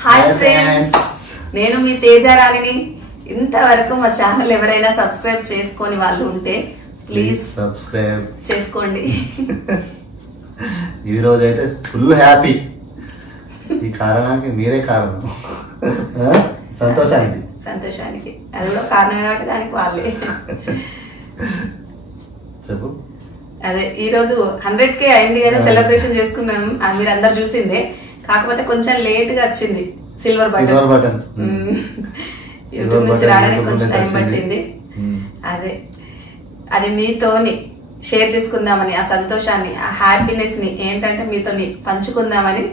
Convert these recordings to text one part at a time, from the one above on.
Hi friends, నేను మీ తేజారాణిని. ఇంతవరకు మా ఛానల్ ఎవరైనా సబ్స్క్రైబ్ చేసుకొని వాళ్ళు ఉంటే ప్లీజ్ సబ్స్క్రైబ్ చేసుకోండి. ఈ రోజు అయితే ఫుల్ హ్యాపీ. ఈ కారణానికి మీరే కారణం. సంతోషానికి అది కూడా కారణమే కాబట్టి దానికి వాళ్ళే. చెప్పు. అదే ఈ రోజు 100K అయింది కదా, సెలబ్రేషన్ చేసుకున్నాం. మీరు అందరు చూసిందే, కాకపోతే కొంచెం లేట్ గా వచ్చింది సిల్వర్ బటన్. యూట్యూబ్ నుంచి రావడానికి కొంచెం టైం పట్టింది. అదే మీతోని షేర్ చేసుకుందామని, ఆ సంతోషాన్ని, ఆ హ్యాపీనెస్ ని ఏంటంటే మీతోని పంచుకుందామని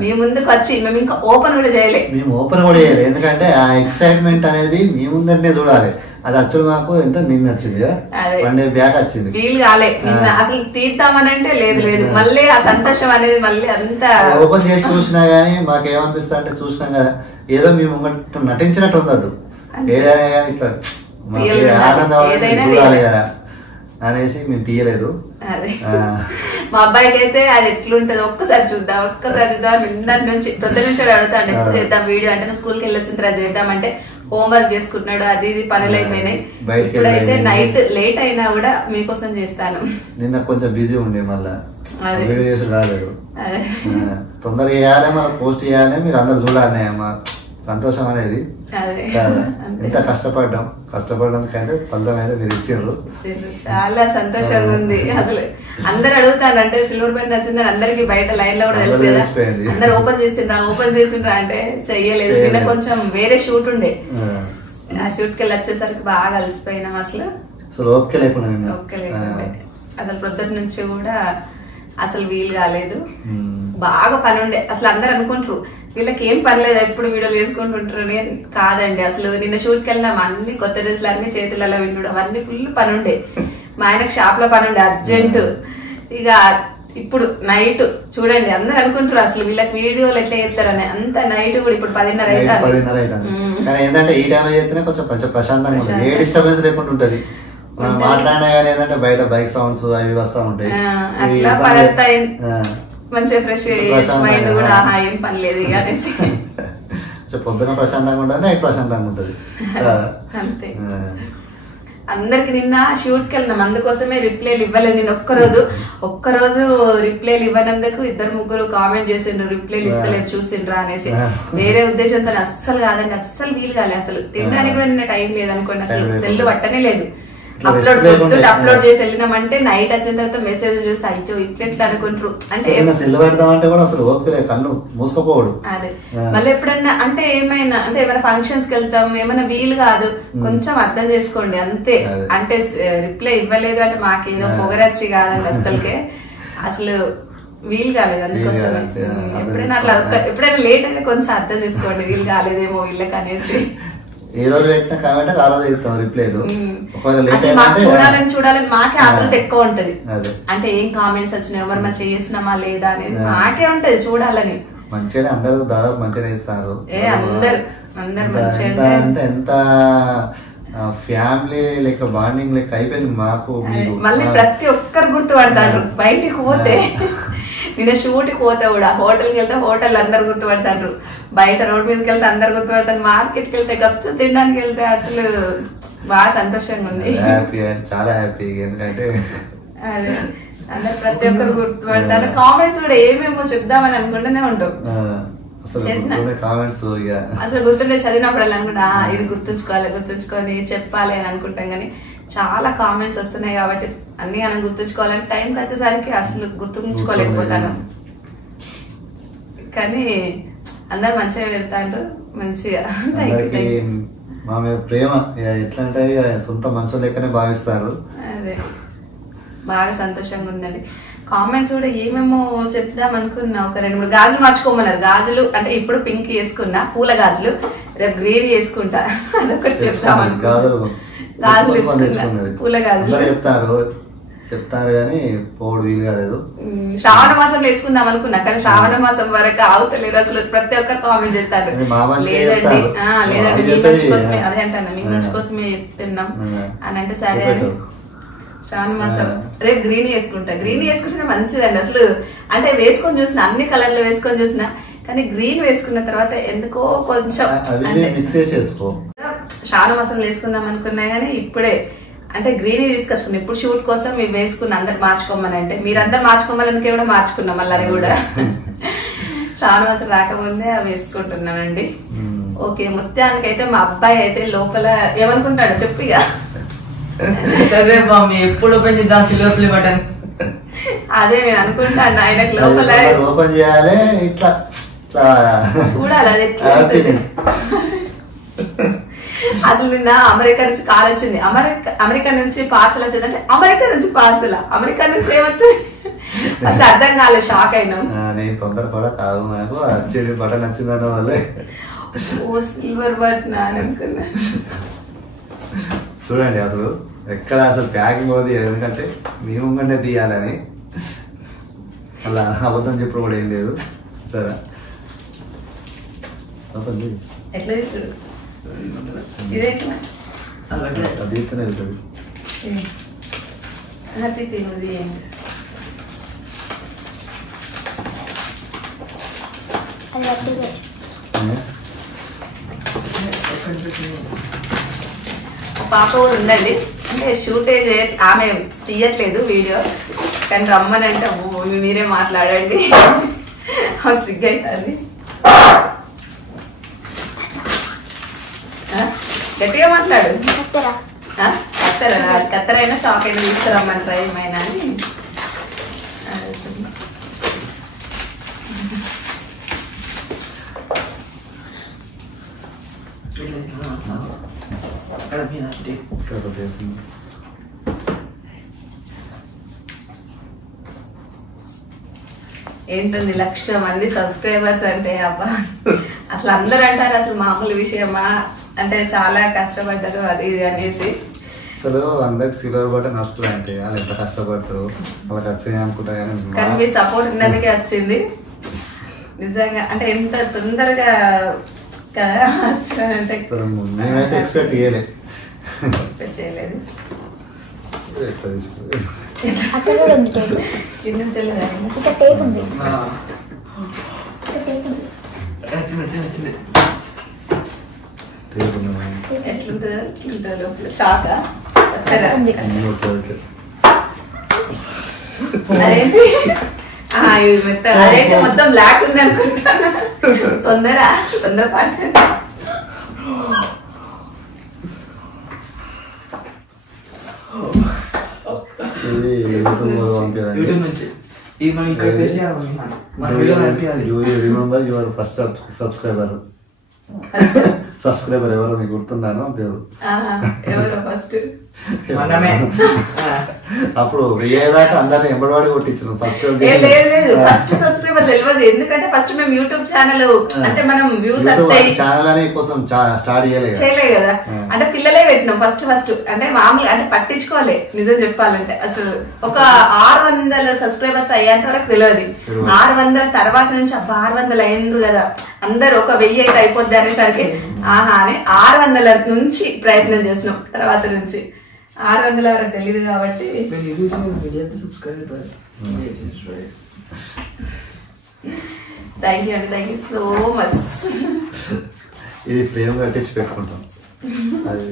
మీ ముందుకు వచ్చి మేము ఇంకా ఓపెన్ కూడా చేయలేదు. ఎందుకంటే ఆ ఎక్సైట్మెంట్ అనేది మీ ముందంటే చూడాలి. అది అచ్చుడు మాకు ఎంత నిన్న వచ్చింది, బ్యాగ్ వచ్చింది, వీలు కాలే. అసలు తీద్దామని అంటే లేదు మళ్ళీ ఆ సంతోషం అనేది మళ్ళీ అంతా ఓపెన్ చేసి చూసినా గానీ మాకేమనిపిస్తా అంటే చూసినాం కదా, ఏదో మేము నటించినట్టు ఉండదు. ఏదైనా కానీ ఇట్లా ఆనందం చూడాలి కదా అనేసి మేము తీయలేదు. మా అబ్బాయికి అయితే అది ఎట్లుంటది ఒక్కసారి చూద్దాం నిన్నటి నుంచి ప్రొద్దు నుంచి అడుగుతాడు ఎప్పుడు చేద్దాం వీడియో అంటే, నువ్వు స్కూల్కి వెళ్ళొచ్చిన తర్వాత చేద్దామంటే హోంవర్క్ చేసుకుంటున్నాడు. అది ఇది పనులు అయిపోయినాయి. ఇప్పుడైతే నైట్ లేట్ అయినా కూడా మీకోసం చేస్తాను. నిన్న కొంచెం బిజీ ఉండే, మళ్ళీ వీడియో చేసి రాలేదు. తొందరగా చేయాలి, మళ్ళీ పోస్ట్ చేయాలి, మీరు అందరు చూడాలి. మా సంతోషం అనేది ఎంత కష్టపడడానికంటే ఫలితం అయితే మీరు ఇచ్చారు. చాలా సంతోషంగా ఉంది. అసలు అందరు అడుగుతారు అంటే సిల్వర్ బటన్ వచ్చిందని అందరికి బయట లైన్ లో కూడా తెలుసు కదా, అందరు ఓపెన్ చేసిండ్రా అంటే చెయ్యలేదు. నిన్న కొంచెం వేరే షూట్ ఉండే, ఆ షూట్ కి వెళ్ళి వచ్చేసరికి బాగా అలసిపోయినాం. అసలు ఓపిక లేకుండా అసలు ప్రొద్దుటి నుంచి కూడా అసలు వీలు కాలేదు. బాగా పని ఉండే. అసలు అందరు అనుకుంటారు వీళ్ళకి ఏం పర్లేదు ఎప్పుడు వీడియోలు చేసుకుంటుంటారు. కాదండి, అసలు నిన్న షూట్కి వెళ్ళినాం, అన్ని కొత్త డ్రెస్సులు అన్ని చేతులలో విండు అవన్నీ ఫుల్ పని ఉండే. మా ఆయనకు షాప్ లో పని ఉండే అర్జెంట్. ఇక ఇప్పుడు నైట్ చూడండి, అందరు అనుకుంటారు అసలు వీళ్ళకి వీడియోలు ఎట్లా చేస్తారని. అంత నైట్ కూడా ఇప్పుడు 10:30 అవుతుంది. ఏంటంటే ఈ టైంలో చేస్తేనే కొంచెం ప్రశాంతంగా ఉంటుంది, ఏ డిస్టర్బెన్స్ లేకుండా ఉంటది. మనం మాట్లాడినా కానీ ఏంటంటే బయట బైక్ సౌండ్స్ అవి వస్తా ఉంటాయి. మంచిగా ఫ్రెష్ మైండ్ కూడా ఏం పని లేదు ఇక అనేసి పొద్దున ప్రశాంతంగా ఉంటుంది, నైట్ ప్రశాంతంగా ఉంటుంది. అంతే. అందరికి నిన్న షూట్ కి వెళ్ళినాం, అందుకోసమే రిప్లైలు ఇవ్వలేదు. నేను ఒక్కరోజు రిప్లైలు ఇవ్వనందుకు 2-3 కామెంట్ చేసిండ్రు, రిప్లైలు ఇస్తలేదు చూసిండ్రా అనేసి. వేరే ఉద్దేశంతో అస్సలు కాదండి, అస్సలు వీలు కాలే. అసలు తినడానికి కూడా నిన్న టైం లేదనుకోండి, అసలు సెల్ పట్టనే లేదు. అప్లోడ్ చేసి వెళ్ళినామంటే నైట్ వచ్చిన తర్వాత మెసేజ్ చూసి అయ్యో ఇట్లా అనుకుంటారు. అంటే కళ్ళు మూసుకుపోవడు. అదే మళ్ళీ ఎప్పుడన్నా అంటే ఏమైనా ఫంక్షన్స్ కి వెళ్తాం, ఏమైనా వీలు కాదు, కొంచెం అర్థం చేసుకోండి అంతే. అంటే రిప్లై ఇవ్వలేదు అంటే మాకేదో పొగరచ్చి కాదండి, అసలు వీలు కాలేదు. అందుకోసం ఎప్పుడైనా లేట్ అయితే కొంచెం అర్థం చేసుకోండి, వీలు కాలేదేమో వీళ్ళకి అనేసి. ఏ రోజు పెట్టిన కామెంట్ ఆ రోజు ఇస్తాం రిప్లైలు. చూడాలని మాకే ఆతృత ఎక్కువ ఉంటది. అంటే ఏం కామెంట్స్ వచ్చినాయి, ఎవరు మంచిగా చేసినామా లేదా అనేది మాకే ఉంటది చూడాలని. మంచిగానే అందరూ దాదాపు మంచిగా ఇస్తారు. అందరు మంచిగా అంటే ఎంత ఫ్యామిలీ లెక్క బాండింగ్ లెక్క అయిపోయింది మాకు. మళ్ళీ ప్రతి ఒక్కరు గుర్తుపడతారు బయటికి పోతే. నేను షూట్కి పోతే కూడా హోటల్కి వెళ్తే హోటల్ అందరు గుర్తుపడతారు, బయట రోడ్ మీదకి వెళ్తే అందరు గుర్తుపడతారు, మార్కెట్కి వెళ్తే గప్చు తినడానికి వెళ్తే అసలు బాగా సంతోషంగా ఉంది. చాలా హ్యాపీ. ఎందుకంటే అదే అందరు ప్రతి ఒక్కరు గుర్తుపడతారు. కామెంట్స్ కూడా ఏమేమో చెప్దామని అనుకుంటూనే ఉంటాం. అసలు గుర్తుండే చదివినప్పుడు అనుకుంటా ఇది గుర్తుంచుకొని చెప్పాలి అని అనుకుంటాం. కానీ చాలా కామెంట్స్ వస్తున్నాయి కాబట్టి అన్ని మనం గుర్తుంచుకోవాలని టైంకి వచ్చేసరికి అసలు గుర్తుంచుకోలేకపోతాను. కానీ అందరు మంచిగా పెడతాండ్రు, మంచిగా మా మీద ప్రేమ ఎట్లా అంటే సొంత మనుషులు లెక్కనే భావిస్తారు. అదే బాగా సంతోషంగా ఉందండి. కామెంట్స్ కూడా ఏమేమో చెప్దాం అనుకున్నా. ఒక 2-3 గాజులు మార్చుకోమన్నారు. గాజులు అంటే ఇప్పుడు పింక్ వేసుకున్నా, పూల గాజులు, రేపు గ్రీన్ వేసుకుంటా, అదొకటి చెప్తామని. గాజులు పూల గాజులు చెప్తారు కానీ పోడు వీలు కాలేదు. శ్రావణ మాసంలో వేసుకుందాం అనుకున్నా, కానీ శ్రావణ మాసం వరకు ఆగుతలేదు. అసలు ప్రతి ఒక్కరు కామెంట్ చేస్తారు, లేదండి మీ మంచి కోసమే, అదే అంటాను మీ మంచి కోసమే చెప్తున్నాం అని అంటే సరే అని. శ్రావణ మాసం రేపు గ్రీన్ వేసుకుంటా. గ్రీన్ వేసుకుంటే మంచిదండి. అసలు అంటే వేసుకొని చూసిన, అన్ని కలర్లు వేసుకొని చూసిన కానీ గ్రీన్ వేసుకున్న తర్వాత ఎందుకో కొంచెం షాను మసాలా వేసుకుందాం అనుకున్నా గానీ ఇప్పుడే అంటే గ్రీన్ తీసుకొచ్చుకున్నా. ఇప్పుడు షూట్ కోసం మేము వేసుకున్నా అందరు మార్చుకోమని, అంటే మీరందరు మార్చుకోమని అందుకే కూడా మార్చుకున్నాం మళ్ళీ అది కూడా. షాను మసాలా రాకముందే అవి వేసుకుంటున్నానండి. ఓకే, మొత్తానికైతే మా అబ్బాయి అయితే లోపల ఏమనుకుంటాడు చెప్పిగా, ఎప్పుడు ఓపెన్ చేద్దాం సిల్వర్ ప్లే బటన్. అదే నేను అనుకుంటాను ఆయనకు లోపల ఓపెన్ చేయాలి, ఇట్లా చూడాలి అది ఎట్లా. అసలు నిన్న అమెరికా నుంచి కాల్ వచ్చింది, అమెరికా నుంచి పార్సల్ వచ్చింది అంటే అమెరికా నుంచి పార్సల్, అమెరికా నుంచి ఏమవుతుంది అసలు అర్థం కాలేదు, షాక్ అయినాం. నేను తొందర కూడా కాదు, నాకు వచ్చేది బటన్ వచ్చిందన్న వాళ్ళే ఓ సిల్వర్ బటన్ అని అనుకున్నా. చూడండి అసలు ఎక్కడ అసలు ప్యాకింగ్ పోదు, ఎందుకంటే మేము కంటే తీయాలని అలా అబద్ధం చెప్పడం కూడా ఏం లేదు. సరే ఎట్లా తీసుడు ఇదే అది ఇస్తూనే వెళ్తుంది. తినది పాప కూడా ఉందండి, అంటే షూటేజ్ ఆమె తీయట్లేదు వీడియో, కానీ రమ్మని అంటే మీరే మాట్లాడండి సిగ్గైతుంది. గట్టిగా మాట్లాడు. కత్తరైనా షాక్ అయినా తీసుకురమ్మంటారా ఏమైనా అని. ఏంటండి 1,00,000 మంది సబ్స్క్రైబర్స్ అంటే అబ్బా, అసలు అందరు అంటారు అసలు మామూలు విషయమా అంటే చాలా కష్టపడ్డారు అది ఇది అనేసి. అసలు అందరికి సిల్వర్ బటన్ వస్తుంది అంటే వాళ్ళు ఎంత కష్టపడతారు, వాళ్ళకి వచ్చింది అనుకుంటా. కానీ మీ సపోర్ట్ ఉన్నందుకే వచ్చింది నిజంగా, అంటే ఎంత తొందరగా కదా అంటే మేమైతే ఎక్స్పెక్ట్ చేయలేదు. అదేంటి మొత్తం బ్లాక్ ఉంది అనుకుంటాను. తొందరపాటు సబ్స్క్రైబర్ ఎవరో మీకు గుర్తున్నాను పేరు. అప్పుడు ఏదాకా అందరినీ ఎంబడివాడి కొట్టించాను సబ్స్క్రైబ్. లేదు ఫస్ట్ సబ్స్క్రైబర్ తెలియదు, ఎందుకంటే ఫస్ట్ మేము యూట్యూబ్ ఛానల్ అంటే మనం వ్యూస్ ఛానల్ అనే కోసం స్టార్ట్ చేయలే కదా, అంటే పిల్లలే పెట్టినాం ఫస్ట్ అంటే మామూలు అంటే పట్టించుకోవాలి. నిజం చెప్పాలంటే అసలు ఒక 600 సబ్స్క్రైబర్స్ అయ్యేంత వరకు తెలియదు. 600 తర్వాత నుంచి అబ్బా 600 అయ్యిండ్రు కదా, అందరు ఒక 1000 అయితే అయిపోద్ది అనేసరికి ఆహా అని 600 నుంచి ప్రయత్నం చేసినాం. తర్వాత నుంచి 600 వరకు తెలియదు కాబట్టి థ్యాంక్ యూ అండి, థ్యాంక్ యూ సో మచ్. ఇది ఫ్రేమ్ కట్టించి పెట్టుకుంటాం. అది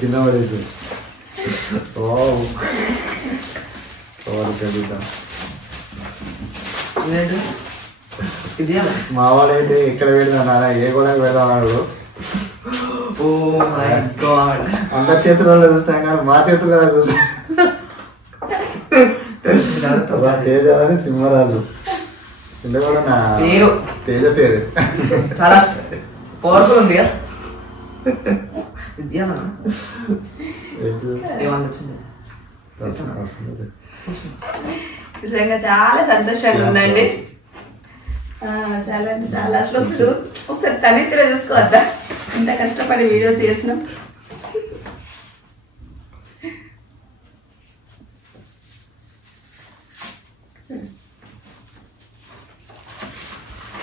కింద పడేసి మావాడైతే ఎక్కడ పెడతానా ఏ కూడా పెడతాడు. అందరి చేతులలో చూసినా కానీ మా చేతుల్లో చూసా. తేజాలని సింహరాజు ఇంత కూడా నా పేరు తేజ పేరు చాలా పవర్ఫుల్ ఉంది. నిజంగా చాలా సంతోషంగా ఉందండి. చాలా అంటే చాలా అసలు ఒకసారి తనిత్తిర చూసుకోవద్దా, ఇంత కష్టపడి వీడియోస్ చేసినాం.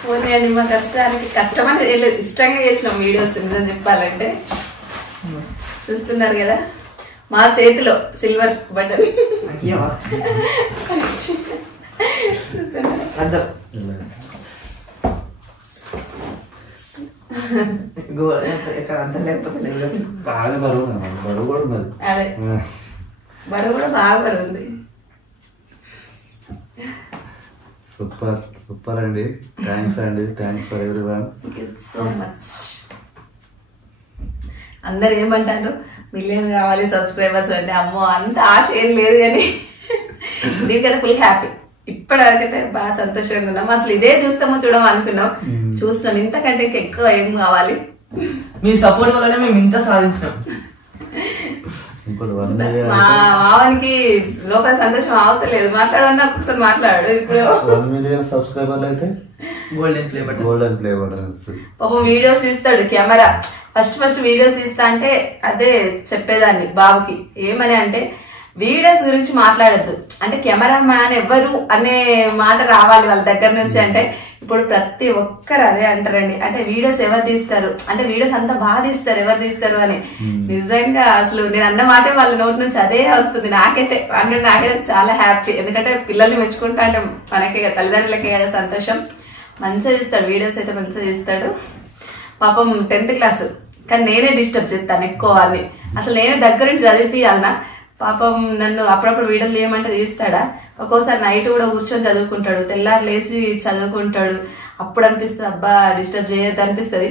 ఫోన్ అండి మా కష్టానికి. కష్టం అనేది ఇష్టంగా చేసినాం వీడియోస్ నిజం చెప్పాలంటే. చూస్తున్నారు కదా మా చేతిలో సిల్వర్ బటన్. బాగా బరువు కూడా ఉన్నది. అదే బరువు కూడా బాగా బరువు ఉంది. సూపర్ సూపర్ అండి. థ్యాంక్స్ అండి. Thanks for everyone. So much. అందరు ఏమంటారు మిలియన్ కావాలి సబ్స్క్రైబర్స్ అంటే. అమ్మో అంత ఆశ ఏం లేదు కానీ దీనికైతే ఫుల్ హ్యాపీ. ఇప్పటివరకైతే బాగా సంతోషంగా ఉన్నాం. అసలు ఇదే చూస్తామో చూడమో అనుకున్నాం. చూస్తున్నాం. ఇంతకంటే ఎక్కువ ఏం కావాలి. మీ సపోర్ట్ వల్లనే మేము ఇంత సాధించినాం. మా మావానికి లోపల సంతోషం అవతలేదు. మాట్లాడన్నా ఒకసారి మాట్లాడు. ఇప్పుడు 1 మిలియన్ సబ్స్క్రైబర్లు అయితే గోల్డెన్ ప్లే బటన్ వస్తుంది. పాపం వీడియోస్ తీస్తాడు కెమెరా. ఫస్ట్ వీడియోస్ తీస్తా అంటే అదే చెప్పేదాన్ని బాబుకి. ఏమని అంటే వీడియోస్ గురించి మాట్లాడద్దు అంటే కెమెరా మ్యాన్ ఎవరు అనే మాట రావాలి వాళ్ళ దగ్గర నుంచి. అంటే ఇప్పుడు ప్రతి ఒక్కరు అదే అంటారండి. అంటే వీడియోస్ ఎవరు తీస్తారు అంటే వీడియోస్ అంతా బాగా తీస్తారు ఎవరు తీస్తారు అని. నిజంగా అసలు నేను అన్న మాటే వాళ్ళ నోటి నుంచి అదే వస్తుంది. నాకైతే చాలా హ్యాపీ. ఎందుకంటే పిల్లల్ని మెచ్చుకుంటా అంటే మనకే తల్లిదండ్రులకే కదా సంతోషం. మంచిగా తీస్తాడు వీడియోస్ అయితే మంచిగా తీస్తాడు. పాపం 10th క్లాస్ కానీ నేనే డిస్టర్బ్ చేస్తాను ఎక్కువ అని. అసలు నేనే దగ్గరుండి చదివిపియాలనా. పాపం నన్ను అప్పుడప్పుడు వీడియోలు ఏమంటే తీస్తాడా. ఒక్కోసారి నైట్ కూడా కూర్చొని చదువుకుంటాడు. తెల్లారు లేచి చదువుకుంటాడు. అప్పుడు అనిపిస్తుంది అబ్బా డిస్టర్బ్ చేయొద్దు అనిపిస్తుంది.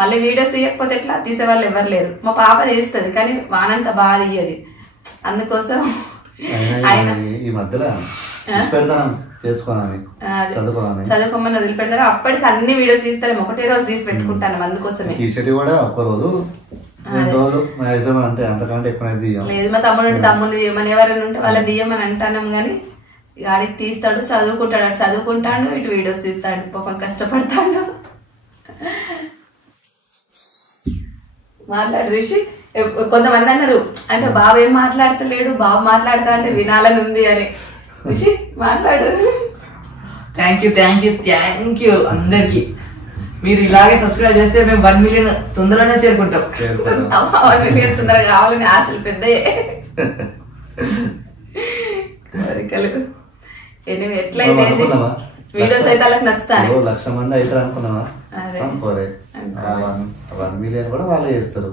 మళ్ళీ వీడియోస్ తీయకపోతే ఎట్లా తీసేవాళ్ళు ఎవరు లేరు. మా పాప తీస్తుంది కానీ వానంత బాగా తీయది. అందుకోసం ఈ మధ్యలో చదువుకోమని వదిలిపెడతారు. అప్పటికి అన్ని వీడియోస్ తీస్తారు. ఒకటే రోజు తీసి పెట్టుకుంటాను అందుకోసమే. లేదు మా తమ్ముడిని తీయమని ఎవరైనా ఉంటే వాళ్ళని తీయమని అంటాను కానీ ఆడికి తీస్తాడు. చదువుకుంటాడు ఇటు వీడియోస్ తీస్తాడు. పాపం కష్టపడతాడు. మాట్లాడు రిషి. కొంతమంది అన్నారు అంటే బాబు ఏం మాట్లాడతలేడు బాబు మాట్లాడతా అంటే వినాలని ఉంది అని. రిషి మాట్లాడు. థ్యాంక్ యూ అందరికి. మీరు ఇలాగే సబ్స్క్రైబ్ చేస్తే మేము 1 మిలియన్ తొందరలోనే చేరుకుంటాం. 1 మిలియన్ తొందరగా కావాలని ఆశలు పెద్దయే. ఎట్లయితే వీడియోస్ అయితే వాళ్ళకి నచ్చుతాయి. 1,00,000 మంది అయితే అనుకున్నావా? అనుకోలే. 1 మిలియన్ కూడా వాళ్ళే చేస్తారు.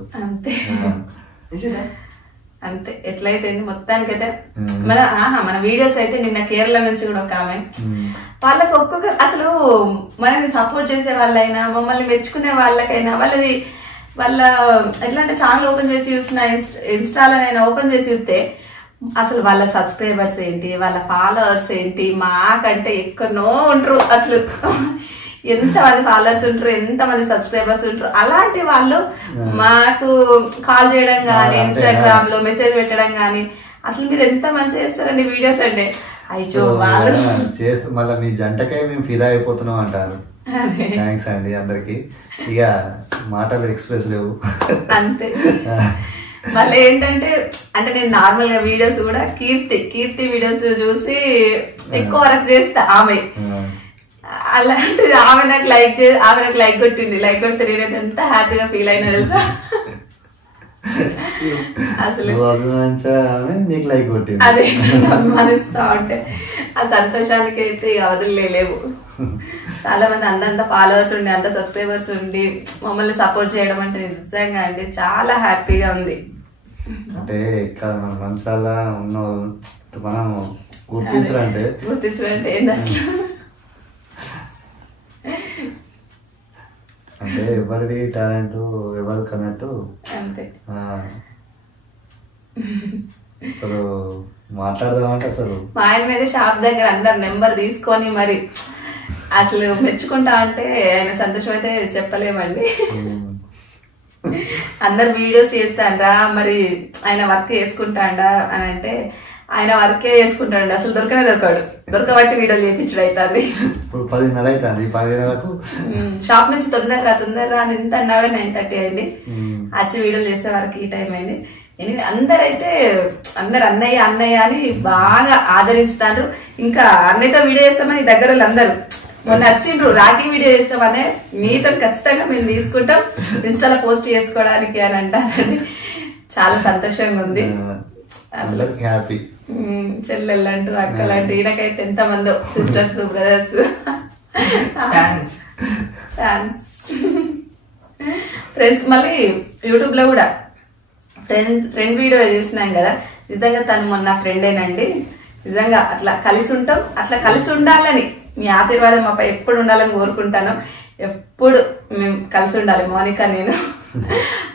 అంతే ఎట్లయితే మొత్తానికైతే మన వీడియోస్ అయితే నిన్న కేరళ నుంచి కూడా ఒక ఆమె వాళ్ళకి ఒక్కొక్క అసలు మనల్ని సపోర్ట్ చేసే వాళ్ళైనా మమ్మల్ని మెచ్చుకునే వాళ్ళకైనా వాళ్ళ ఎట్లా అంటే ఛానల్ ఓపెన్ చేసి చూసిన ఇన్స్టాలోనైనా ఓపెన్ చేసి చూస్తే అసలు వాళ్ళ సబ్స్క్రైబర్స్ ఏంటి వాళ్ళ ఫాలోవర్స్ ఏంటి మాకంటే ఎక్కడనో ఉంటారు. అసలు ఎంతమంది ఫాలోవర్స్ ఉంటారు ఎంతమంది సబ్స్క్రైబర్స్ ఉంటారు. అలాంటి వాళ్ళు మాకు కాల్ చేయడం కానీ ఇన్స్టాగ్రామ్ లో మెసేజ్ పెట్టడం కానీ అసలు మీరు ఎంత మంచిగా చేస్తారండి వీడియోస్ అంటే. అయ్యో వాళ్ళు మళ్ళీ మీ జంటకే మేము ఫిదా అయిపోతున్నాం అంటారు. థ్యాంక్స్ అండి అందరికి. ఇక మాటలు ఎక్స్ప్రెస్ లేవు. అంతే. మళ్ళీ ఏంటంటే అంటే నేను నార్మల్ గా వీడియోస్ కూడా కీర్తి వీడియోస్ చూసి ఎక్కువ వర్క్ చేస్తా. ఆమె అలాంటిది ఆమె నాకు లైక్ కొట్టింది. లైక్ కొడితే నేను ఎంత హ్యాపీగా ఫీల్ అయినా తెలుసా. అసలు అదే అభిమానిస్తా ఉంటే ఆ సంతోషానికి అయితే ఇక వదిలేలేవు. చాలా మంది అంత ఫాలోవర్స్ ఉండి అంత సబ్స్క్రైబర్స్ ఉండి మమ్మల్ని సపోర్ట్ చేయడం అంటే నిజంగా అండి చాలా హ్యాపీగా ఉంది. అంటే ఇక్కడ మన మనసులా ఉన్న మనం గుర్తించాలంటే ఏంది అసలు అంటే ఎవరి టాలెంట్ ఎవరికి అన్నట్టు అంతే. అసలు మాట్లాడదామంటే అసలు మా ఆయన మీద షాప్ దగ్గర అందరు నెంబర్ తీసుకొని మరి అసలు మెచ్చుకుంటా అంటే ఆయన సంతోషం అయితే చెప్పలేమండి. అందరు వీడియోస్ చేస్తాండ్రా మరి ఆయన వర్క్ చేసుకుంటాడా అని అంటే ఆయన వర్కే చేసుకుంటాడు. అసలు దొరకబట్టి వీడియోలు చేయించడం అవుతుంది. 10 నెలలు అవుతుంది. 10 నెలలకు షాప్ నుంచి తొందరగా అని ఎంత అన్నాడు 9:30 అయింది. వచ్చి వీడియోలు చేసే వరకు ఈ టైం అయింది. అందరు అన్నయ్య అని బాగా ఆదరిస్తారు. ఇంకా అన్నయ్యతో వీడియో చేస్తామని దగ్గర అందరు మొన్న వచ్చిండ్రు రాఖీ వీడియో చేస్తామనే మీతో ఖచ్చితంగా మేము తీసుకుంటాం ఇన్స్టాలో పోస్ట్ చేసుకోవడానికి అని అంటారని చాలా సంతోషంగా ఉంది. అసలు హ్యాపీ చెల్లెళ్ళంటూ అక్కలంటూ ఈయనకైతే ఎంత మందో సిస్టర్స్ బ్రదర్స్ ఫ్యాన్స్ ఫ్రెండ్స్. మళ్ళీ యూట్యూబ్ లో కూడా ఫ్రెండ్ వీడియో చేసినాం కదా, నిజంగా తను మొన్న ఫ్రెండేనండి. నిజంగా అట్లా కలిసి ఉంటాం, అట్లా కలిసి ఉండాలని మీ ఆశీర్వాదం మాపై ఎప్పుడు ఉండాలని కోరుకుంటాను. ఎప్పుడు మేము కలిసి ఉండాలి మౌనిక నేను.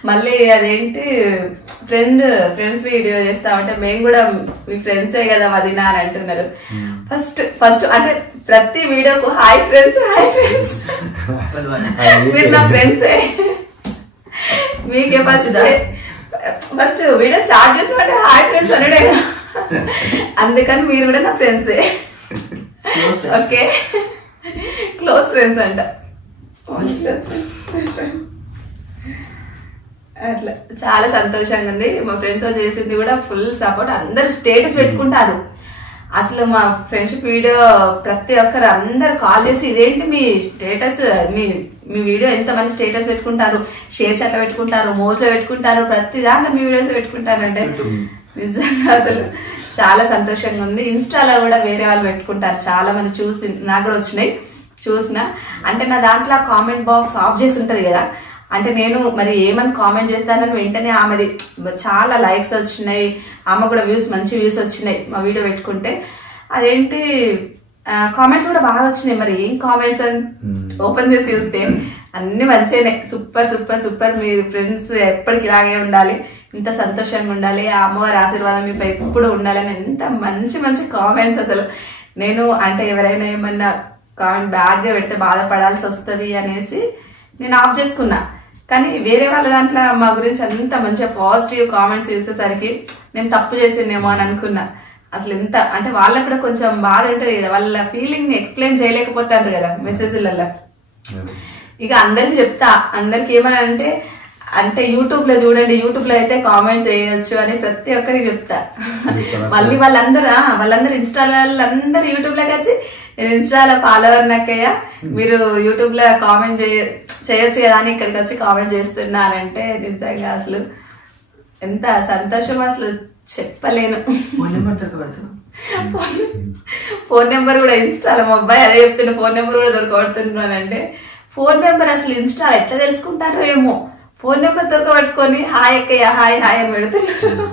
మళ్ళీ అదేంటి ఫ్రెండ్స్ వీడియో చేస్తామంటే మేము కూడా మీ ఫ్రెండ్సే కదా వదినా అని అంటున్నారు. ఫస్ట్ అంటే ప్రతి వీడియోకు హాయ్ ఫ్రెండ్స్ మీరు నా ఫ్రెండ్సే. మీకే ఫస్ట్ వీడియో స్టార్ట్ చేసినట్టే హాయ్ ఫ్రెండ్స్ అనడే, అందుకని మీరు కూడా నా ఫ్రెండ్సే. ఓకే క్లోజ్ ఫ్రెండ్స్ అంట. అట్లా చాలా సంతోషంగా ఉంది. మా ఫ్రెండ్ తో చేసింది కూడా ఫుల్ సపోర్ట్. అందరు స్టేటస్ పెట్టుకుంటారు. అసలు మా ఫ్రెండ్షిప్ వీడియో ప్రతి ఒక్కరు అందరు కాల్ చేసి ఇదేంటి మీ స్టేటస్, మీ వీడియో ఎంత మంది స్టేటస్ పెట్టుకుంటారు, షేర్స్ అట్లా పెట్టుకుంటారు, మోస్ట్ లో పెట్టుకుంటారు, ప్రతి దాంట్లో మీ వీడియోస్ పెట్టుకుంటారంటే నిజంగా అసలు చాలా సంతోషంగా ఉంది. ఇన్స్టాలో కూడా వేరే వాళ్ళు పెట్టుకుంటారు చాలా మంది, చూసి నాకు కూడా వచ్చినాయి చూసిన. అంటే నా దాంట్లో కామెంట్ బాక్స్ ఆఫ్ చేసి ఉంటది కదా, అంటే నేను మరి ఏమని కామెంట్ చేస్తానని వెంటనే ఆమెది చాలా లైక్స్ వచ్చినాయి, ఆమె కూడా మంచి వ్యూస్ వచ్చినాయి మా వీడియో పెట్టుకుంటే. అదేంటి కామెంట్స్ కూడా బాగా వచ్చినాయి. మరి ఏం కామెంట్స్ అని ఓపెన్ చేసి చూస్తే అన్ని మంచిగానే, సూపర్ సూపర్ సూపర్, మీ ఫ్రెండ్స్ ఎప్పటికి ఇలాగే ఉండాలి, ఇంత సంతోషంగా ఉండాలి, ఆ అమ్మవారి ఆశీర్వాదం మీపై ఎప్పుడు ఉండాలని ఎంత మంచి మంచి కామెంట్స్. అసలు నేను అంటే ఎవరైనా ఏమన్నా కామెంట్ బ్యాడ్ గా పెడితే బాధపడాల్సి వస్తుంది అనేసి నేను ఆఫ్ చేసుకున్నా. కానీ వేరే వాళ్ళ దాంట్లో మా గురించి అంత మంచిగా పాజిటివ్ కామెంట్స్ చేసేసరికి నేను తప్పు చేసిందేమో అని అనుకున్నా. అసలు ఎంత అంటే వాళ్ళకి కూడా కొంచెం బాధ ఉంటుంది కదా, వాళ్ళ ఫీలింగ్ ని ఎక్స్ప్లెయిన్ చేయలేకపోతారు కదా మెసేజ్లలో. ఇక అందరికి చెప్తా, అందరికి ఏమని అంటే యూట్యూబ్ లో చూడండి, యూట్యూబ్ లో అయితే కామెంట్స్ చేయొచ్చు అని ప్రతి ఒక్కరికి చెప్తా. మళ్ళీ వాళ్ళందరూ ఇన్స్టాలో అందరు యూట్యూబ్ లోకి వచ్చి నేను ఇన్స్టాలో ఫాలోవర్ నక్కయ్యా, మీరు యూట్యూబ్ లో కామెంట్ చేయొచ్చు కదా అని ఇక్కడికి వచ్చి కామెంట్ చేస్తున్నానంటే నిజంగా అసలు ఎంత సంతోషం అసలు చెప్పలేను. ఫోన్ నెంబర్ కూడా ఇన్స్టాలో మా అబ్బాయి అదే చెప్తున్నా, ఫోన్ నెంబర్ కూడా దొరకబడుతున్నానంటే ఫోన్ నెంబర్ అసలు ఇన్స్టా ఎట్లా తెలుసుకుంటారో ఏమో, ఫోన్ నెంబర్ దొరకబట్టుకొని హాయ్ అక్కయ్య హాయ్ హాయ్ అని పెడుతున్నారు.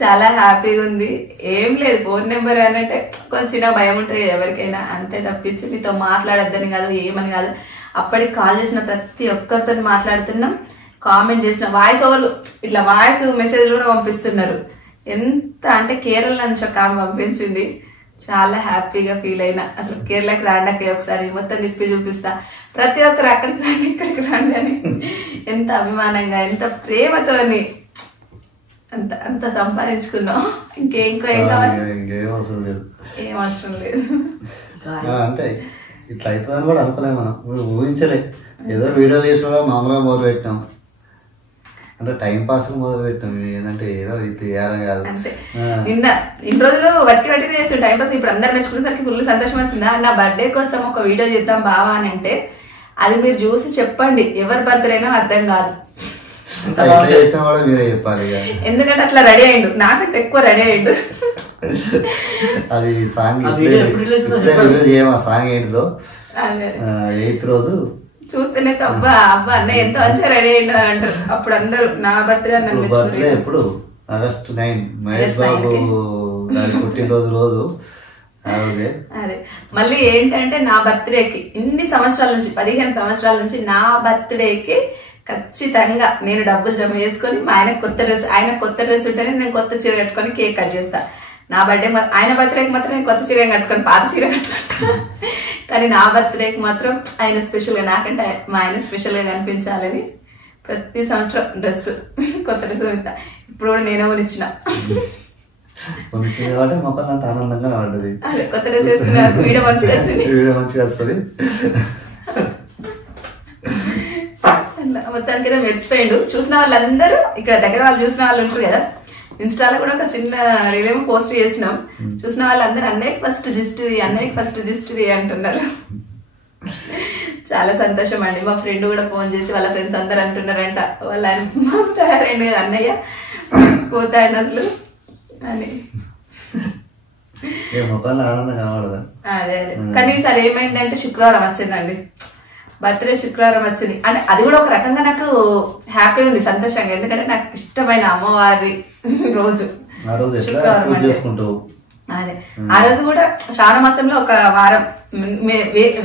చాలా హ్యాపీగా ఉంది. ఏం లేదు, ఫోన్ నెంబర్ అంటే కొంచెం చిన్న భయం ఉంటుంది ఎవరికైనా, అంతే తప్పించి మీతో మాట్లాడొద్దని కాదు, ఏమని కాదు. అప్పటికి కాల్ చేసిన ప్రతి ఒక్కరితో మాట్లాడుతున్నాం, కామెంట్ చేసిన వాయిస్ ఓవర్ ఇట్లా వాయిస్ మెసేజ్ కూడా పంపిస్తున్నారు. ఎంత అంటే కేరళ నుంచి ఒక ఆమె పంపించింది, చాలా హ్యాపీగా ఫీల్ అయినా. అసలు కేరళకి రాండి ఒకసారి మొత్తం తిప్పి చూపిస్తా, ప్రతి ఒక్కరు అక్కడికి రండి ఇక్కడికి రండి అని ఎంత అభిమానంగా ఎంత ప్రేమతోని అంత అంత సంపాదించుకున్నాం. ఇంకేం అవసరం లేదు. అంటే ఇట్లా అవుతుందని కూడా అనుకోలేము మనం, ఊహించలే. ఏదో వీడియోలు చేసి కూడా మామూలుగా మొదలు పెట్టినాం, అంటే టైం పాస్ మొదలు పెట్టినాం. ఏంటంటే ఏదో ఇది చేయాలని కాదు. ఇన్ని రోజులు వట్టి చేసి టైం పాస్. ఇప్పుడు అందరు మెచ్చుకునేసరికి ఫుల్ సంతోషం వస్తుందా. నా బర్త్డే కోసం ఒక వీడియో చేద్దాం బావా అని అంటే అది మీరు చూసి చెప్పండి, ఎవరి బర్త్డే అయినా అర్థం కాదు. ఎందుకంటే అట్లా రెడీ అయ్యిండు, నాకంటే ఎక్కువ రెడీ అయ్యిండు. అది సాంగ్ సాంగ్ ఏంటిదో 8th రోజు చూస్తేనే అబ్బా అబ్బా అన్న ఎంత మంచిగా రెడీ అయ్యిండు అని అంటారు. అప్పుడు అందరూ నా బర్త్డే ఎప్పుడు August 9 మహేష్ బాబు పుట్టినరోజు రోజు. అదే మళ్ళీ ఏంటంటే నా బర్త్డేకి ఇన్ని సంవత్సరాల నుంచి 15 సంవత్సరాల నుంచి నా బర్త్డేకి ఖచ్చితంగా నేను డబ్బులు జమ చేసుకొని మా ఆయన కొత్త డ్రెస్ ఉంటేనే నేను కొత్త చీర కట్టుకొని కేక్ కట్ చేస్తా. నా బర్త్డే ఆయన బర్త్డేకి మాత్రం నేను కొత్త చీర కట్టుకొని పాత చీర కట్టుకుంటా. కానీ నా బర్త్డేకి మాత్రం ఆయన స్పెషల్ గా, నాకంటే మా ఆయన స్పెషల్ గా కనిపించాలని ప్రతి సంవత్సరం కొత్త డ్రెస్ కొనిస్తా. ఇప్పుడు కూడా నేనే కొనిచ్చిన. ఆనందంగా పడ్డది. కొత్త డ్రెస్ వేసుకున్నా, వీడియో మంచిగా వస్తుంది. మొత్తానికి మెరిసిపోయిండు. చూసిన వాళ్ళందరూ ఇక్కడ దగ్గర వాళ్ళు చూసిన వాళ్ళు ఉంటారు కదా, ఇన్స్టాలో కూడా ఒక చిన్న రీలేమో పోస్ట్ చేసినాం. చూసిన వాళ్ళందరూ అన్నయ్యకి ఫస్ట్ జిస్ట్ ఇది అంటున్నారు. చాలా సంతోషం అండి. మా ఫ్రెండ్ కూడా ఫోన్ చేసి వాళ్ళ ఫ్రెండ్స్ అందరు అంటున్నారంట వాళ్ళ తయారైంది కదా అన్నయ్య పోతాడు అసలు అని. అదే కానీ ఈసారి ఏమైందంటే శుక్రవారం వచ్చిందండి, బర్త్డే శుక్రవారం వచ్చింది. అంటే అది కూడా ఒక రకంగా నాకు హ్యాపీ ఉంది, సంతోషంగా. ఎందుకంటే నాకు ఇష్టమైన అమ్మవారి రోజు శుక్రవారం అంటే. అదే ఆ రోజు కూడా శ్రావణ మాసంలో ఒక వారం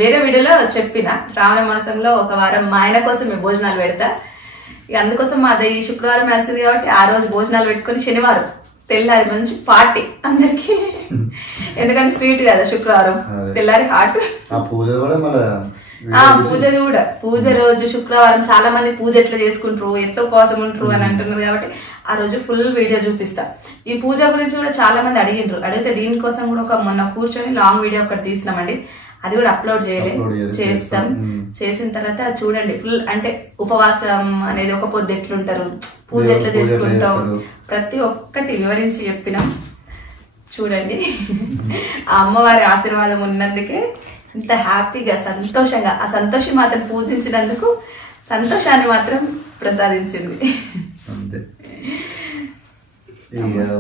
వేరే వీడియోలో చెప్పిన, శ్రావణ మాసంలో ఒక వారం మా ఆయన కోసం భోజనాలు పెడతా. ఇక అందుకోసం అది శుక్రవారం వచ్చింది కాబట్టి ఆ రోజు భోజనాలు పెట్టుకుని శనివారం తెల్లారి మంచి పార్టీ అందరికి. ఎందుకంటే స్వీట్ కదా శుక్రవారం, తెల్లారి హాట్. పూజది కూడా పూజ రోజు శుక్రవారం చాలా మంది పూజ ఎట్లా చేసుకుంటారు, ఎట్లా ఉపవాసం ఉంటారు అని అంటున్నారు కాబట్టి ఆ రోజు ఫుల్ వీడియో చూపిస్తా. ఈ పూజ గురించి కూడా చాలా మంది అడిగితే దీనికోసం కూడా ఒక మొన్న కూర్చొని లాంగ్ వీడియో ఒకటి తీసినామండి. అది కూడా అప్లోడ్ చేస్తాం. చేసిన తర్వాత చూడండి ఫుల్, అంటే ఉపవాసం అనేది ఒక పొద్దు ఎట్లుంటారు, పూజ ఎట్లా చేసుకుంటాం, ప్రతి ఒక్కటి వివరించి చెప్పినాం. చూడండి ఆ అమ్మవారి ఆశీర్వాదం ఉన్నందుకే ఇంత హ్యాపీగా సంతోషంగా, ఆ సంతోషి మాత్రం పూజించినందుకు సంతోషాన్ని మాత్రం ప్రసాదించింది.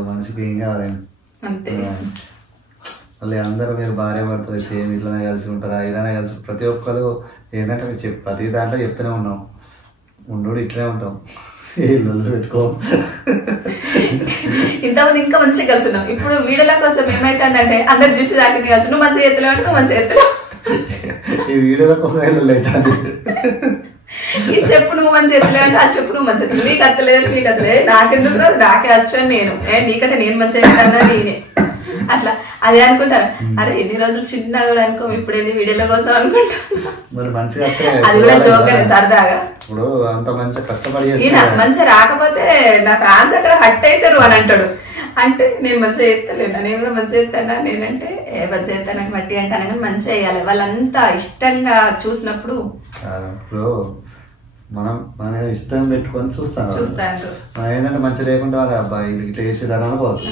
మనిషికి ఏం కావాలండి అంతే. మళ్ళీ అందరూ మీరు భార్య పడుతుంది సేమ్ ఇట్లానే కలిసి ఉంటారా, ఇలానే కలిసి ప్రతి ఒక్కరు ఏంటంటే మీరు ప్రతి దాంట్లో చెప్తూనే ఉన్నాం, ఉండు ఇట్లనే ఉంటాం, ఇల్లు పెట్టుకో. ఇంతమంది ఇంకా మంచిగా కలిసి ఉన్నాం. ఇప్పుడు వీడియోల కోసం ఏమైతుందంటే అందరు జుట్టు దాకింది కలిసి నువ్వు మంచిగా ఎత్తులో అంటే నువ్వు మంచిగా ఎత్తులో, ఈ వీడియోల కోసం ఈ స్టెప్ నువ్వు మంచిగా ఎత్తులే అంటే ఆ స్టెప్ నువ్వు మంచిగా ఎత్తు, నీకు అత్తలేదు నాకెందుకు రాదు, నాకే వచ్చు అని నేను, నీకంటే నేను మంచిగా ఎత్తానా నేనే అట్లా. అదే అనుకుంటాను, అరే ఎన్ని రోజులు చిన్నగా కూడా అనుకో, ఇప్పుడు ఏంది వీడియోల కోసం అనుకుంటా. అది కూడా జోక్ అని సరదాగా. మంచిగా రాకపోతే నా ఫ్యాన్స్ అక్కడ హట్ అవుతారు అని అంటాడు. అంటే నేను మంచిగా ఎత్తలేనా, నేను కూడా మంచిగా ఎత్తానా, నేనంటే మంచిగా ఎత్తాను మట్టి అంటే అనగా మంచిగా వేయాలి. వాళ్ళంతా ఇష్టంగా చూసినప్పుడు మనం ఇష్టం పెట్టుకొని చూస్తాను. మనం ఏంటంటే మంచి లేకుండా వాళ్ళ అబ్బాయి ఇట్లా చేసేదాన్ని అనుకోవద్దు,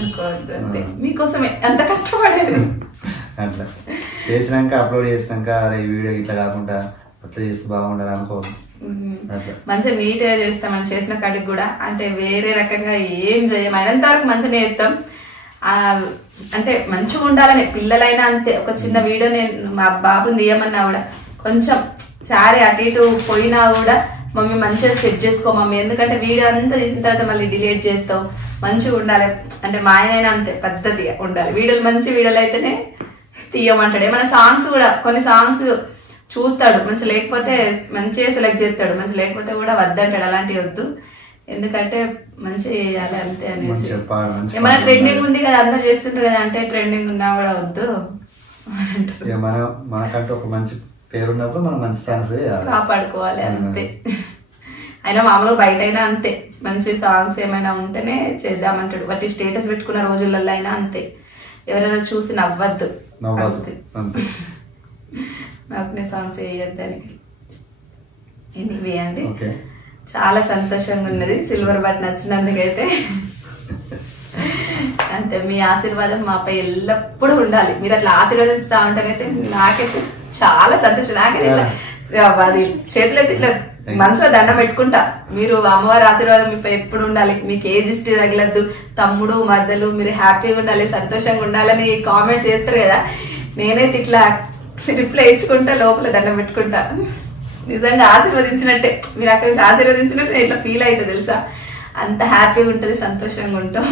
మీకోసమే అంత కష్టపడేది. అట్లా చేసినాక అప్లోడ్ చేసినాక అరే ఈ వీడియో ఇట్లా కాకుండా అట్లా చేస్తే బాగుండాలి అనుకోవద్దు. మంచిగా నీట్ గా చేస్తాం మనం చేసిన కాడికి కూడా. అంటే వేరే రకంగా ఏం చేయం, అయినంత వరకు మంచిగా చేస్తాం. అంటే మంచిగా ఉండాలని పిల్లలైనా అంతే. ఒక చిన్న వీడియో నేను మా బాబుని తీయమన్నా కూడా కొంచెం సారీ అటు ఇటు పోయినా కూడా మమ్మీ మంచిగా సెట్ చేసుకో మమ్మీ, ఎందుకంటే వీడియో అంతా తీసిన తర్వాత మళ్ళీ డిలీట్ చేస్తావు, మంచిగా ఉండాలి. అంటే మా ఆయనైనా అంతే పద్ధతిగా ఉండాలి. వీడియోలు మంచి వీడియోలు అయితేనే తీయమంటాడు. ఏమైనా సాంగ్స్ కూడా కొన్ని సాంగ్స్ చూస్తాడు, మంచి లేకపోతే మంచిగా సెలెక్ట్ చేస్తాడు, మంచి లేకపోతే కూడా వద్దంటాడు. అలాంటివి వద్దు, ఎందుకంటే మంచి చేయాలి అంతే అనేసి. ఏమైనా ట్రెండింగ్ ఉంది కదా అందరు చేస్తుంటారు కదా, అంటే ట్రెండింగ్ ఉన్నా కూడా వద్దు మనకంటే ఒక మంచి పేరున్నప్పుడు మనం మంచి సాంగ్స్ కాపాడుకోవాలి అంతే. అయినా మామూలుగా బయట అయినా అంతే, మంచి సాంగ్స్ ఏమైనా ఉంటేనే చేద్దామంటాడు. బట్ స్టేటస్ పెట్టుకున్న రోజులలో అయినా అంతే, ఎవరైనా చూసి నవ్వద్దు నాకు సాంగ్స్ వేయొద్దని. ఎనీవే అండి, చాలా సంతోషంగా ఉన్నది సిల్వర్ బటన్ నచ్చినందుకైతే. అంతే, మీ ఆశీర్వాదం మాపై ఎల్లప్పుడూ ఉండాలి. మీరు అట్లా ఆశీర్వదిస్తా ఉంటేనైతే నాకైతే చాలా సంతోషం. నాకైతే ఇట్లా అది చేతులు అయితే ఇట్లా మనసులో దండం పెట్టుకుంటా. మీరు అమ్మవారి ఆశీర్వాదం మీపై ఎప్పుడు ఉండాలి, మీకు ఏ దిష్టి తగలద్దు, తమ్ముడు మద్దలు మీరు హ్యాపీగా ఉండాలి, సంతోషంగా ఉండాలని కామెంట్స్ చేస్తారు కదా, నేనైతే ఇట్లా రిప్లై ఇచ్చుకుంటా, లోపల దండం పెట్టుకుంటా. నిజంగా ఆశీర్వదించినట్టే, మీరు అక్కడి నుంచి ఆశీర్వదించినట్టు నేను ఇట్లా ఫీల్ అవుతుంది తెలుసా, అంత హ్యాపీగా ఉంటుంది, సంతోషంగా ఉంటాం.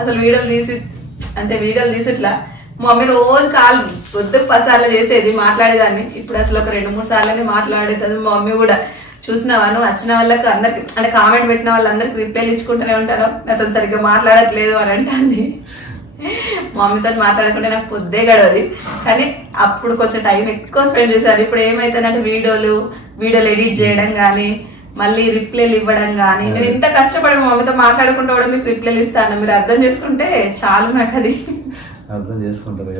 అసలు వీడియోలు తీసి ఇట్లా మా మమ్మీ రోజు కాలు పొద్దుకు 10 సార్లు చేసేది, మాట్లాడేదాన్ని. ఇప్పుడు అసలు ఒక 2-3 సార్లని మాట్లాడేది. మా మమ్మీ కూడా చూసినావా నువ్వు వచ్చిన వాళ్ళకి అందరికి, అంటే కామెంట్ పెట్టిన వాళ్ళందరికి రిప్లైలు ఇచ్చుకుంటూనే ఉంటాను, నాతో సరిగ్గా మాట్లాడట్లేదు అని అంటుంది. మా మమ్మీతో మాట్లాడకుండా నాకు పొద్దే గడవది. కానీ అప్పుడు కొంచెం టైం ఎక్కువ స్పెండ్ చేశారు. ఇప్పుడు ఏమైతుందంటే వీడియోలు ఎడిట్ చేయడం కానీ, మళ్ళీ రిప్లైలు ఇవ్వడం కానీ, నేను ఇంత కష్టపడి మా మమ్మీతో మాట్లాడుకుంటూ కూడా మీకు రిప్లైలు ఇస్తాను. మీరు అర్థం చేసుకుంటే చాలు, నాకు అది అర్థం చేసుకుంటారు.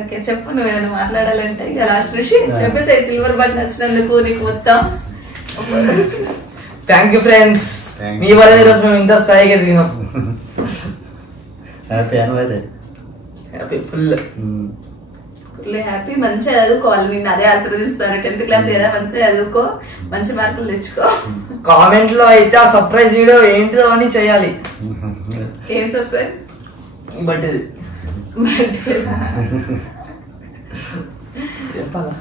ఓకే చెప్పు, నువ్వేమైనా మాట్లాడాలంటే ఇక లాస్ట్ విషయం చెప్పేసి సిల్వర్ బటన్ వచ్చినందుకు నీకు మొత్తం థ్యాంక్ యూ ఫ్రెండ్స్, మీ వల్ల ఈరోజు మేము ఇంత స్థాయికి ఎదిగినాం. హ్యాపీ అయితే హ్యాపీ ఫుల్ హ్యాపీ. మంచిగా చదువుకోవాలి, నేను అదే ఆశీర్వదిస్తాను. 10th క్లాస్ కదా, మంచిగా చదువుకో, మంచి మార్కులు తెచ్చుకో. కామెంట్ లో అయితే ఆ సర్ప్రైజ్ వీడియో ఏంటిదో అని చేయాలి. ఏం సర్ప్రైజ్? బట్ ఇది చెప్పాలా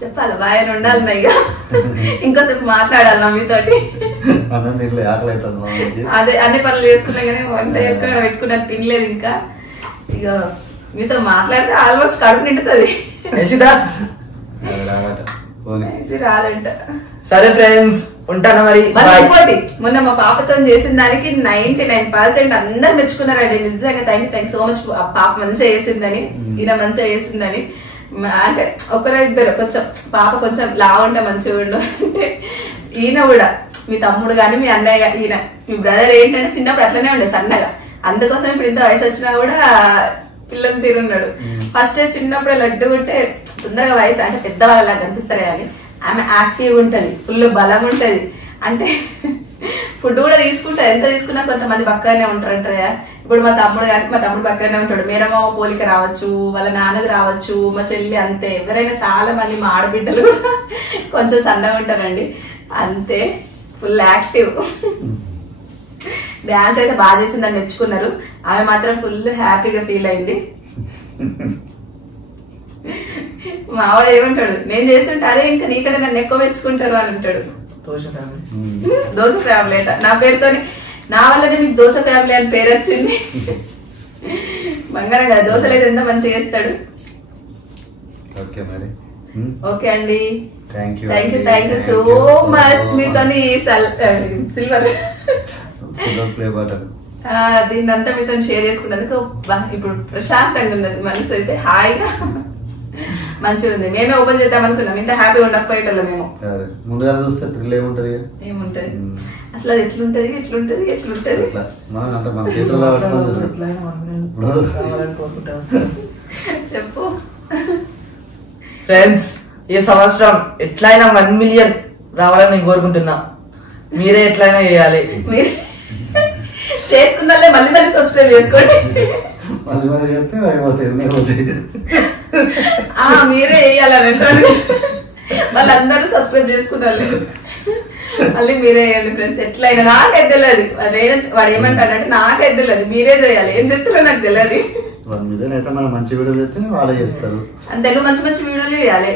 చెప్పాలి, బాయ్ అని ఉండాలి నా. ఇక ఇంకోసేపు మాట్లాడాలి నా మీతోటి. అదే అన్ని పనులు చేసుకున్నా కానీ వంట చేసుకుని పెట్టుకున్నాను, తినలేదు ఇంకా. ఇక మీతో మాట్లాడితే ఆల్మోస్ట్ కడుపు నిండుతుంది. రాదంట. సరే ఫ్రెండ్స్, ఉంటాను మరి. ఇంకోటి, మొన్న మా పాపతో చేసిన దానికి 99% అందరు మెచ్చుకున్నారండి. నిజంగా థ్యాంక్ సో మచ్. పాప మంచిగా చేసిందని, ఈయన మంచిగా చేసిందని. అంటే ఒకరు ఇద్దరు కొంచెం పాప కొంచెం లావు ఉంటే మంచిగా ఉండు అంటే, ఈయన కూడా మీ తమ్ముడు గాని మీ అన్నయ్య ఈయన మీ బ్రదర్ ఏంటంటే చిన్నప్పుడు అట్లనే ఉండే సన్నగా, అందుకోసం ఇప్పుడు ఇంత వయసు వచ్చినా కూడా పిల్లలు తీరున్నాడు. ఫస్ట్ చిన్నప్పుడు లడ్డు ఉంటే తొందరగా వయసు అంటే పెద్దవాళ్ళలా కనిపిస్తారు కానీ ఆమె యాక్టివ్ ఉంటది, ఫుల్ బలం ఉంటది. అంటే ఫుడ్ కూడా తీసుకుంటారు, ఎంత తీసుకున్నా కొంతమంది పక్కనే ఉంటారంట కదా. ఇప్పుడు మా తమ్ముడు పక్కనే ఉంటాడు. మేనమామ పోలిక రావచ్చు, వాళ్ళ నాన్నది రావచ్చు, మా చెల్లి అంతే. ఎవరైనా చాలా మంది మా ఆడబిడ్డలు కూడా కొంచెం సన్నగా ఉంటారండి, అంతే. Full active. డాన్స్ అయితే బాగా చేసిందని మెచ్చుకున్నారు. ఆమె మాత్రం ఫుల్ హ్యాపీగా ఫీల్ అయింది. మావాడు ఏమంటాడు, నేను చేస్తుంటే అదే ఇంకా నీకంటే నన్ను ఎక్కువ మెచ్చుకుంటారు అని అంటాడు. దోశ ఫ్యామిలీ అంట నా పేరుతోని, నా వల్లనే మీకు దోశ ఫ్యామిలీ అని పేరు వచ్చింది. బంగారం కదా, దోశలు అయితే ఎంత మంచిగా చేస్తాడు. ఓకే అండి, థ్యాంక్ యూ సో మచ్. మీతోని సిల్వర్ ప్లే బటన్ దీన్ని అంతా మీతో షేర్ చేసుకున్నందుకు ఇప్పుడు ప్రశాంతంగా ఉన్నది మనసు, అయితే హాయిగా మంచిగా ఉంది. మేమే ఓపెన్ చేద్దాం అనుకున్నాం, ఇంత హ్యాపీగా ఉండకపోయేటోళ్ళం మేము. ముందుగా చూస్తే థ్రిల్ ఏముంటది, ఏముంటది అసలు, అది ఎట్లుంటది ఎట్లుంటది ఎట్లుంటది. చెప్పు ఫ్రెండ్స్, ఈ సంవత్సరం ఎట్లయినా 1 మిలియన్ రావాలని నేను కోరుకుంటున్నా. మీరే ఎట్లయినా చేయాలి. మీరు చేసుకున్న మళ్ళీ మళ్ళీ సబ్స్క్రైబ్ చేసుకోండి. మీరే వేయాలని వాళ్ళందరూ సబ్స్క్రైబ్ చేసుకున్నారు, మళ్ళీ మీరే వేయాలి ఫ్రెండ్స్. ఎట్లయినా నాకైతే తెలియదు, వాడు ఏమంటాడంటే నాకైతే తెలియదు, మీరే చేయాలి. ఏం చెప్తున్నా నాకు తెలియదు. 1 మిలియన్ అయితే మనం మంచి వీడియోలు అయితే వాళ్ళే చేస్తారు. అంతే, నువ్వు మంచి మంచి వీడియోలు చేయాలి.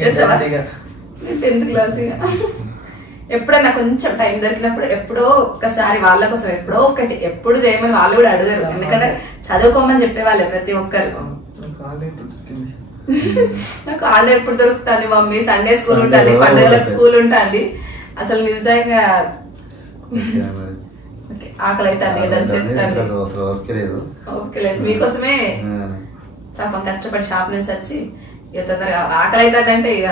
చేస్తావా? 10th క్లాస్ ఎప్పుడన్నా కొంచెం టైం దొరికినప్పుడు ఎప్పుడో ఒక్కసారి వాళ్ళ కోసం ఎప్పుడో ఒకటి, ఎప్పుడు చేయమని వాళ్ళు కూడా అడగరు. ఎందుకంటే చదువుకోమని చెప్పేవాళ్ళే ప్రతి ఒక్కరు. నాకు వాళ్ళు ఎప్పుడు దొరుకుతుంది మమ్మీ, సండే స్కూల్ ఉంటుంది, పండుగలకు స్కూల్ ఉంటుంది. అసలు నిజంగా ఆకలి అయితే లేదని చెప్తాను. ఓకే లేదు, మీకోసమే పాపం కష్టపడి షాప్ నుంచి వచ్చి ఇక తొందరగా ఆకలి అవుతుందంటే ఇక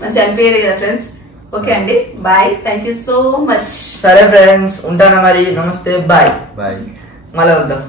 మంచి అనిపించేది కదా ఫ్రెండ్స్. ఓకే అండి, bye, thank you so much. సరే ఫ్రెండ్స్, ఉంటాను మరి. నమస్తే, బాయ్. బాయ్. మళ్ళీ వద్దాం.